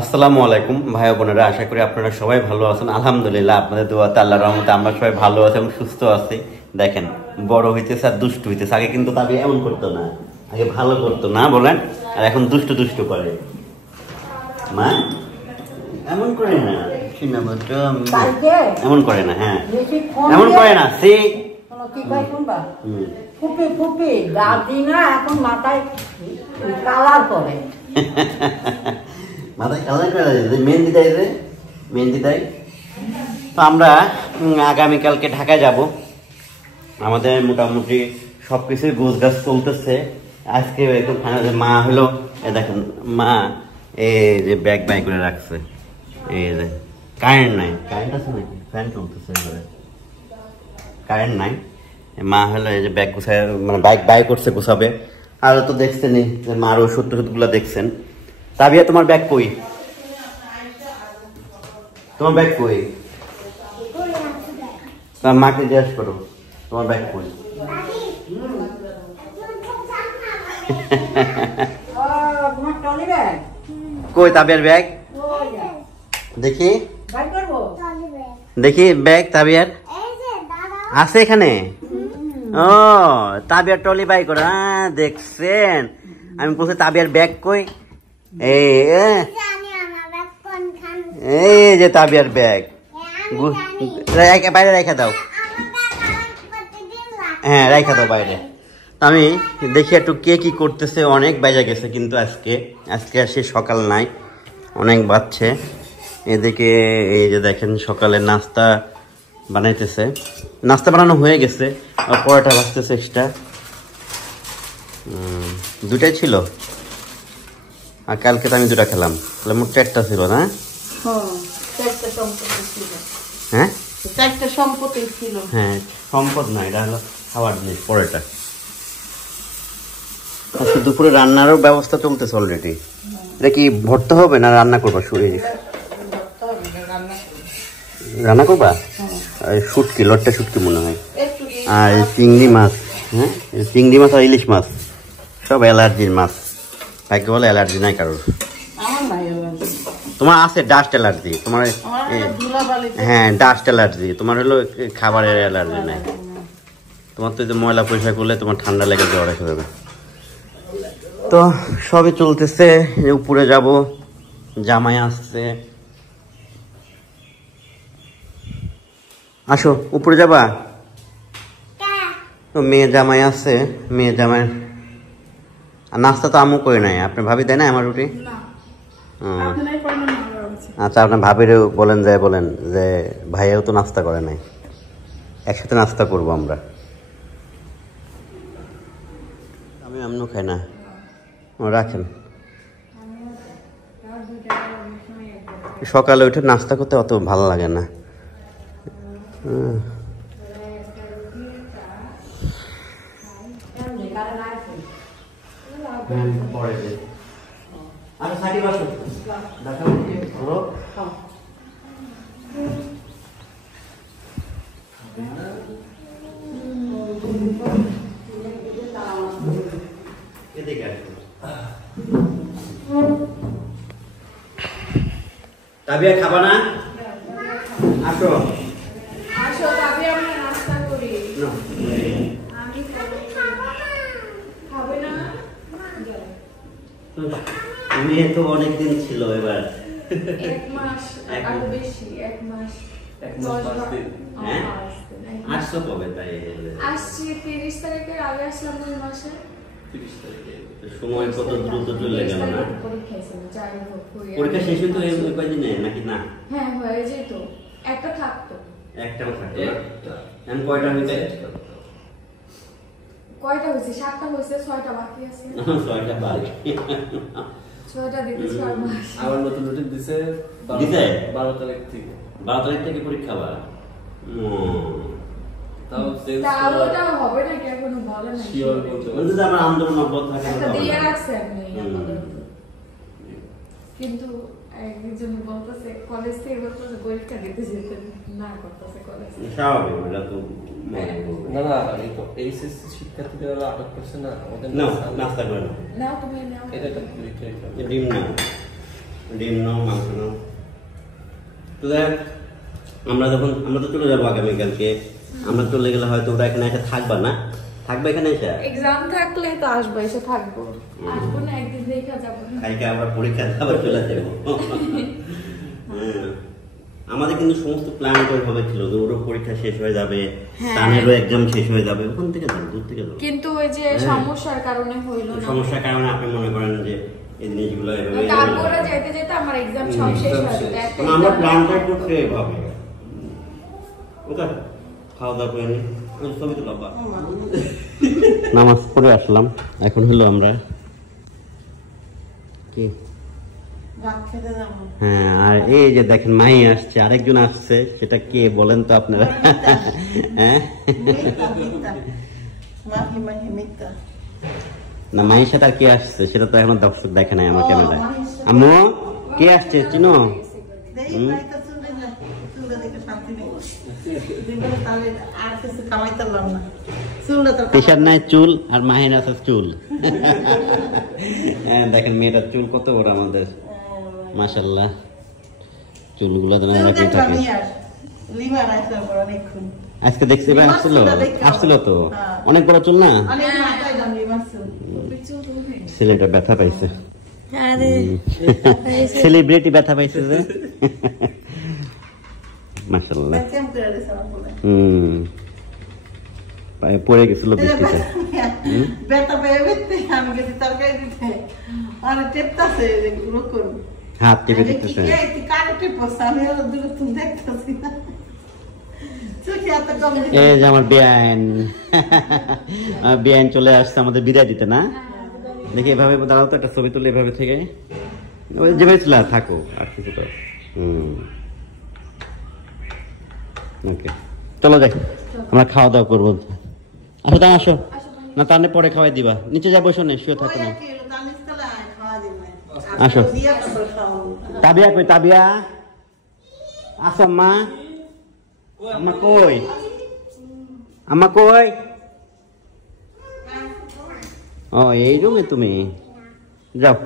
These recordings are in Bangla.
আসসালামু আলাইকুম ভাই বোনেরা, আশা করি আপনারা সবাই ভালো আছেন। আলহামদুলিল্লাহ আপনাদের দোয়াতে আল্লাহর রহমতে আমরা সবাই ভালো আছি এবং সুস্থ আছি। দেখেন বড় হইতেছে আর দুষ্টু হইতেছে। আগে কিন্তু তাকে এমন করতো না, আগে ভালো করতো না বলেন, আর এখন দুষ্টু দুষ্টু করে। মা এমন করে না, এমন করে না, হ্যাঁ এমন করে না। সে ফুপি ফুপি দাদি না এখন মাথায় কালার করে, মাথায় কালার করে মেহেন্দি দেয়, যে মেহেন্দি দেয়। তো আমরা আগামীকালকে ঢাকায় যাব। আমাদের মোটামুটি সব কিছুই গোছ গাছ চলতেছে। আজকে একটু মা হলো, দেখেন মা এই যে ব্যাগ ব্যাগ করে রাখছে। এই যে কারেন্ট নাই, কারেন্ট আছে নাকি? ফ্যান চলতেছে, কারেন্ট নাই। মা হলো এই যে ব্যাগ গুছায়, মানে বাইক বাই করছে গুছাবে। আর তো দেখছেন যে মার ওষুধ টষুধগুলো দেখছেন। তাবিয়া তোমার ব্যাগ কই? তোমার ব্যাগ কই? তোমার মাকে জিজ্ঞেস করো তোমার ব্যাগ কই। কই তাবিয়ার ব্যাগ? দেখি দেখি ব্যাগ তাবিয়ার আছে এখানে। ও তাবিয়ার ট্রলি বাই করো, দেখছেন? আমি বলছি তাবিয়ার ব্যাগ কই? এই যে তাবিয়ার ব্যাগ, বাইরে রেখে দাও। হ্যাঁ রেখে দাও বাইরে। আমি দেখি একটু কে কি করতেছে। অনেক বাজে গেছে কিন্তু আজকে আর সে সকাল নাই, অনেক বাজছে। এদিকে এই যে দেখেন সকালে নাস্তা বানাইতেছে, নাস্তা বানানো হয়ে গেছে। আর পরোটা ভাজতেছে এক্সট্রা, দুটাই ছিল। আর কালকে তো আমি দুটা খেলাম, তাহলে মোট চারটা ছিল না? হ্যাঁ হ্যাঁ সম্পদ না, এটা হলো খাবার জিনিস। পরোটা আজকে দুপুরে রান্নারও ব্যবস্থা চলতেছে অলরেডি। এটা কি ভর্তা হবে না রান্না করবা? রান্না করবা? শুটকি, লটটা শুটকি মনে হয়। আর চিংড়ি মাছ, হ্যাঁ চিংড়ি মাছ আর ইলিশ মাছ সব অ্যালার্জির মাছ। তাকে বলে অ্যালার্জি নাই কারোর। তোমার আছে ডাস্ট অ্যালার্জি, তোমার হ্যাঁ ডাস্ট অ্যালার্জি। তোমার হলো খাবারের অ্যালার্জি নাই। তোমার তো যে ময়লা পরিষ্কার করলে তোমার ঠান্ডা লেগে জ্বর এসে যাবে। তো সবই চলতেছে। উপরে যাব, জামাই আসছে। আসো উপরে যাবা? তো মেয়ে জামাই আছে, মেয়ে জামাই। আর নাস্তা তো আমু করে নাই, আপনি ভাবি দেয় না আমার রুটি? আচ্ছা আপনার ভাবির বলেন যে ভাইয়াও তো নাস্তা করে নাই, একসাথে নাস্তা করবো আমরা। আমি এমনও খাই না, রাখেন। সকালে উঠে নাস্তা করতে অত ভালো লাগে না। তাবিয়া খাবা না? আসো আসো তাবিয়া, আমরা নাস্তা করি। আমি খাবে না? মেয়ে তো অনেকদিন ছিল, এবার এক মাস আরো বেশি, এক মাস 5 দিন। হ্যাঁ আসছো কবে? তাই আসছি 30 তারিখের আগে আসলাম, 2 মাসে। 30 তারিখে সময় কত দ্রুত চলে গেল না? পরীক্ষা শেষ হইতো এই কয়দিনে নাকি না? হ্যাঁ হয়ে যেত, একটা থাকতো। একটাও থাকতো না? এখন কয়টা হইছে? কয়টা হয়েছে? 7টা হয়েছে, 6টা বাকি আছে। 6টা বাকি, 6টা দিতে 6 মাস। আবার নতুন রুটিন দিছে 12 তারিখ থেকে। 12 তারিখ থেকে পরীক্ষা আবার। তাও ওটা হবে না কি এখনো বলে না। শিওর বলতে বলতে যে আমার আন্দোলন অব্যাহত থাকে একটা দিয়ে রাখছে আপনি কিন্তু একজন বলতেছে কলেজ থেকে বলতেছে পরীক্ষা দিতে যেতে না করতেছে কলেজ। স্বাভাবিক, এটা তো না না এই তো এইচএসসি শিক্ষার্থীরা আটক করছে না, ওদের নাস্তা করে না। নাও তুমি নাও, এটা একটা পরীক্ষা ডিম না ডিম নাও, মাংস নাও। তো দেখ আমরা তো চলে যাবো আগামীকালকে। আমরা চলে গেলে হয়তো ওরা এখানে এসে থাকবা না, থাকবে এখানে এসে? এক্সাম থাকলে তো আসবো, এসে থাকবো। আসবো না, একদিন দেখা যাবো না। কালকে আবার পরীক্ষা আবার চলে যাবো। আমাদের কিন্তু সমস্ত প্ল্যান ওইভাবে ছিল যে ওরও পরীক্ষা শেষ হয়ে যাবে, তানেরও এক্সাম শেষ হয়ে যাবে, ওখান থেকে যাবো, দূর থেকে যাবো। কিন্তু ওই যে সমস্যার কারণে হইলো না। সমস্যার কারণে আপনি মনে করেন যে এই জিনিসগুলো এভাবে তারপরে যেতে যেতে আমার এক্সাম সব শেষ হয়ে যাবে। আমরা প্ল্যানটা করতে এভাবে। ওকে, খাওয়া দাওয়া করে নি, ছবি তুলো। নামাজ পড়ে আসলাম, এখন হলো আমরা কি হ্যাঁ, আর এই যে দেখেন মাহি আসছে, আরেকজন আসছে, সেটা কে বলেন তো আপনারা? হ্যাঁ না, মাহির সাথে আর কে আসছে সেটা তো এখন দর্শক দেখে নাই আমার ক্যামেরায়। আম্মু কে আসছে চিনো? পেশার নাই চুল, আর মাহির আছে চুল। হ্যাঁ দেখেন মেয়েটার চুল কত বড় আমাদের, মাশাআল্লাহ। চুলগুলো তো রাখতে থাকে। আজকে দেখছি ভাই আসছিল তো, অনেক বড় চুল না? ছেলেটা ব্যথা পাইছে, সেলিব্রিটি ব্যথা পাইছে যে। মাশাআল্লাহ। পড়ে গেছিল বৃষ্টিতে। হাত টেপে দিতেছে। এই যে আমার বেআইন চলে আসছে আমাদের বিদায় দিতে না? দেখি এভাবে দাঁড়াও তো, একটা ছবি তুলে এভাবে থেকে যেভাবে ছিল থাকো, আর কিছু তো। ওকে চলো যাই, আমরা খাওয়া দাওয়া করবো। আসো তা আসো না, তাহলে পরে খাওয়াই দিবা। নিচে যা বসো না, শুয়ে থাকো না। আসো। তাবিয়া কই? তাবিয়া আসো। আম্মা, আম্মা কই? আম্মা কই? ও এই রুমে তুমি যাও।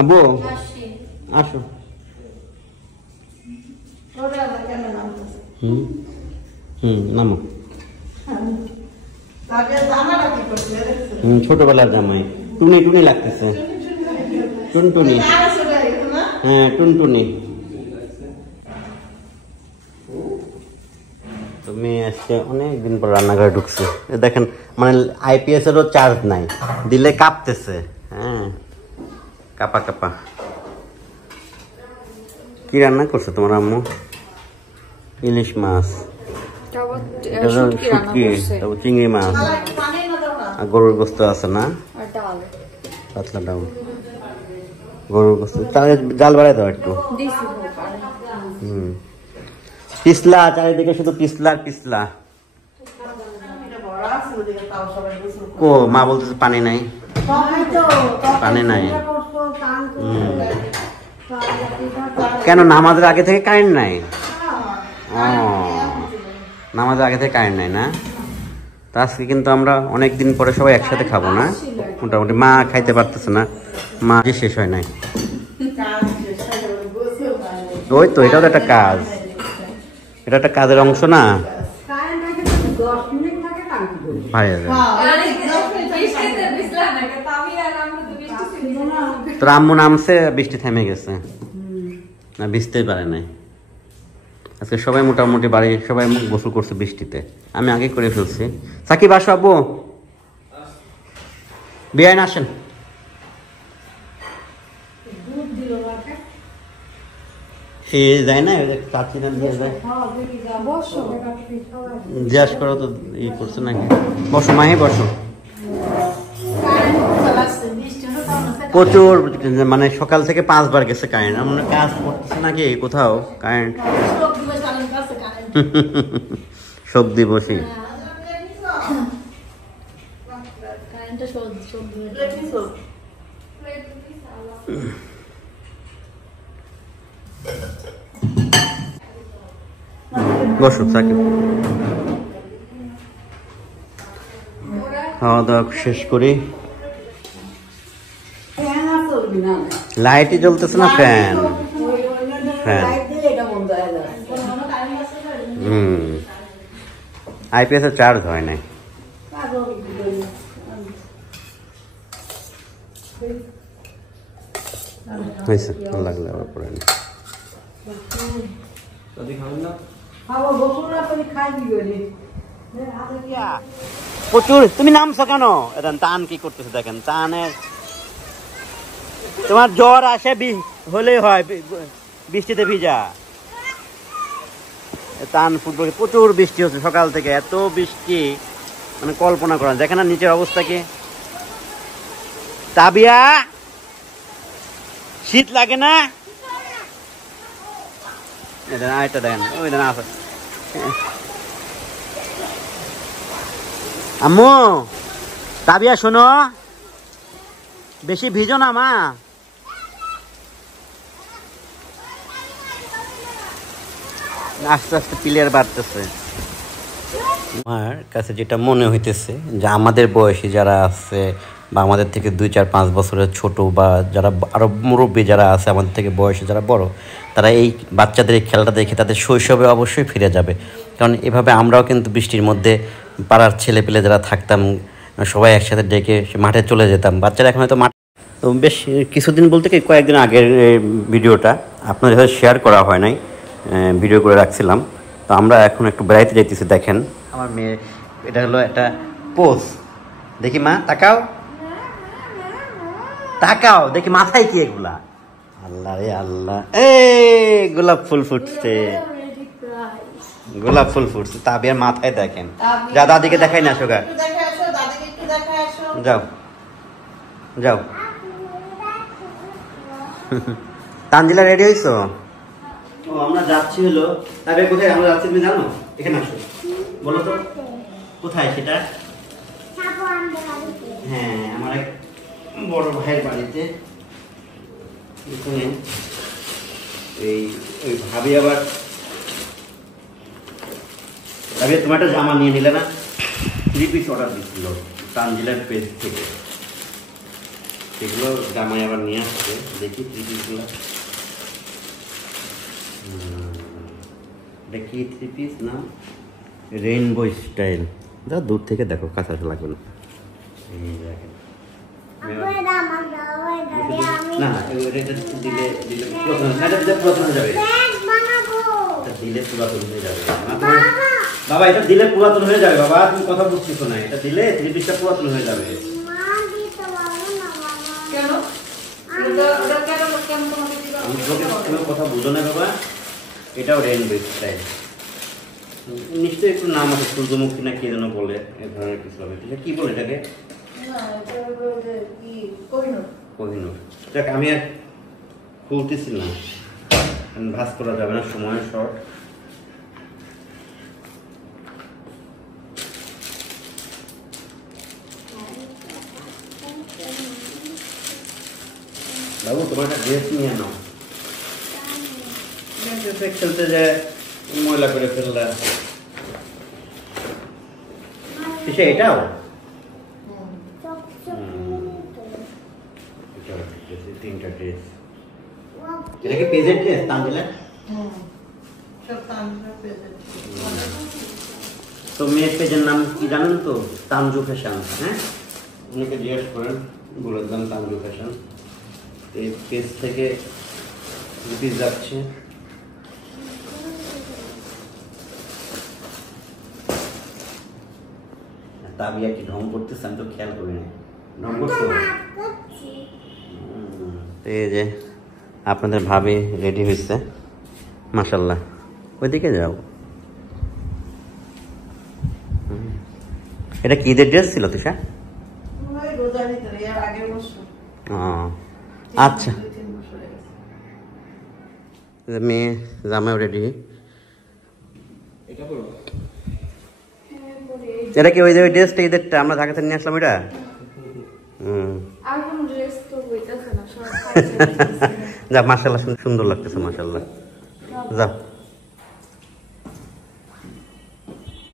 আব্বু আসো। নামো। ছোটবেলার জামাই টুনি টুনি লাগতেছে, টুনটুনি। হ্যাঁ টুনটুনি। তুমি আজকে অনেকদিন পর রান্নাঘরে ঢুকছো। দেখেন মানে আইপিএস এরও চার্জ নাই, দিলে কাঁপতেছে। হ্যাঁ কাপা কাপা। কি রান্না করছো তোমার আম্মু? ইলিশ মাছ, চিংড়ি মাছ, আর গরুর গোস্ত আছে না? পাতলা ডাউল, গরুর গোস্ত। তাহলে জাল বাড়াই দাও একটু। পিছলা, চারিদিকে শুধু পিছলা আর পিছলা। কো মা বলতেছে পানি নাই, পানি নাই। কেন নামাজের আগে থেকে কারেন্ট নাই? ও নামাজের আগে থেকে কারেন্ট নাই না? তো আজকে কিন্তু আমরা অনেকদিন পরে সবাই একসাথে খাবো না? মোটামুটি মা খাইতে পারতেছে না, মা যে শেষ হয় নাই। ওই তো, এটাও তো একটা কাজ, এটা একটা কাজের অংশ না? তোর আম্মু নামছে, বৃষ্টি থেমে গেছে না? ভিজতেই পারে নাই আজকে। সবাই মোটামুটি বাড়ি সবাই গোসল করছে বৃষ্টিতে, আমি আগে করে ফেলছি। সাকিব আসো। আব্বু বেআইন আসেন। এ যায় না, চাচি না দিয়ে যায়। জিজ্ঞাস করো তো ই করছে নাকি। বসো মাহি, বসো। প্রচুর মানে সকাল থেকে 5 বার গেছে কারেন্ট। আমরা কাজ করতেছে নাকি কোথাও কারেন্ট? শোক দিবসই। বসো সাকিব। খাওয়া দাওয়া শেষ করি, চলবি না লাইটই জ্বলতেছে না, ফ্যান। হ্যাঁ। লাইট দিলে এটা বন্ধ হয়ে যাবে। আইপিএস এর চার্জ হয় নাই। পাগল কি করি? হয়েছে, ভালো লাগলো আবার পরে নি। যদি খাবেন না খাবো, বকুল না তুমি খাই কি করি? প্রচুর। তুমি নামছো কেন? এখন টান কি করতেছে দেখেন, টানের তোমার জ্বর আসে হলেই হয়, বৃষ্টিতে ভিজা। টান ফুটবল, প্রচুর বৃষ্টি হচ্ছে সকাল থেকে, এত বৃষ্টি মানে কল্পনা করা দেখেন না নিচের অবস্থা কি। তাবিয়া, শীত লাগে না? এটা দেখেন, ওই দেন আছে। আম্মু, তাবিয়া শোনো, বেশি ভিজো না মা। আস্তে আস্তে প্লেয়ার বাড়তেছে। আমার কাছে যেটা মনে হইতেছে যে আমাদের বয়সী যারা আছে বা আমাদের থেকে 2-4-5 বছরের ছোট বা যারা আরো মুরব্বী যারা আছে আমাদের থেকে বয়সে যারা বড়, তারা এই বাচ্চাদের এই খেলাটা দেখে তাদের শৈশবে অবশ্যই ফিরে যাবে। কারণ এভাবে আমরাও কিন্তু বৃষ্টির মধ্যে পাড়ার ছেলে পেলে যারা থাকতাম সবাই একসাথে ডেকে মাঠে চলে যেতাম। বাচ্চারা এখন হয়তো মাঠ, তো বেশ কিছুদিন বলতে কি কয়েকদিন আগের ভিডিওটা আপনাদের সাথে শেয়ার করা হয় নাই, ভিডিও করে রাখছিলাম। তো আমরা এখন একটু বেড়াইতে যাইতেছি। দেখেন আমার মেয়ে, এটা হলো একটা পোজ। দেখি মা, তাকাও তাকাও, দেখি মাথায় কি এগুলা। আল্লাহ রে আল্লাহ, এই গোলাপ ফুল ফুটছে, গোলাপ ফুল ফুটছে। তাবিয়ার মাথায় দেখেন। যা দাদিকে দেখাই না, সোগা যাও যাও। তানজিলা রেডি হইছো? ও আমরা যাচ্ছি হলো, তবে কোথায় আমরা যাচ্ছি তুমি জানো? এখানে আসো, বলো তো কোথায় সেটা? হ্যাঁ, আমার এক বড় ভাইয়ের বাড়িতে। এখানে এই ওই ভাবি আবার, ভাবি তোমার একটা জামা নিয়ে নিলে না? 3 পিস অর্ডার দিচ্ছিল তানজিলার পেজ থেকে, সেগুলো জামাই আবার নিয়ে আসছে। দেখি 3 পিসগুলো দেখি। 3 পিস না, রেইনবো স্টাইল। যা দূর থেকে দেখো, কাছে আসা লাগবে না। এই দেখেন না, এটা দিলে পুরাতন হয়ে যাবে, দিলে পুরাতন হয়ে যাবে বাবা, এটা দিলে পুরাতন হয়ে যাবে বাবা, তুমি কথা বুঝতেছো না। এটা দিলে 3 পিসটা পুরাতন হয়ে যাবে। তুমি কথা বুঝো না বাবা, এটাও রেইনবো স্টাইল। নিশ্চয়ই একটু নাম আছে, সূর্যমুখী না কি যেন বলে, এ ধরনের কিছু হবে। কি বলে এটাকে? কোহিনূর। দেখ আমি আর খুলতেছিলাম, ভাঁজ করা যাবে না, সময় শর্ট। বাবু তোমার একটা ড্রেস নিয়ে নাও। খেলতে যায় ময়লা করে ফেললা। এটাও তিনটা ড্রেস। এটা কি পেজের ড্রেস তানজিলা? তো মেয়ের পেজের নাম কি জানেন তো? তানজু ফ্যাশন। হ্যাঁ, উনাকে জিজ্ঞেস করেন, বলে দিলাম তানজু ফ্যাশন। এই পেজ থেকে রুপিস যাচ্ছে। তাবিয়া কি ঢং করতেছে, আমি তো খেয়াল করি না। ঢং করছো? এই যে আপনাদের ভাবি রেডি হয়েছে, মাশাল্লাহ। ওইদিকে যাও। এটা কি ঈদের ড্রেস ছিল তুষা? আচ্ছা, মেয়ে জামাইও রেডি। এটা কি ওই যে ড্রেসটা ঈদেরটা আমরা ঢাকা থেকে নিয়ে আসলাম? এটা যাক, মাশাল্লাহ সুন্দর লাগতেছে, মাশাল্লাহ। যাও।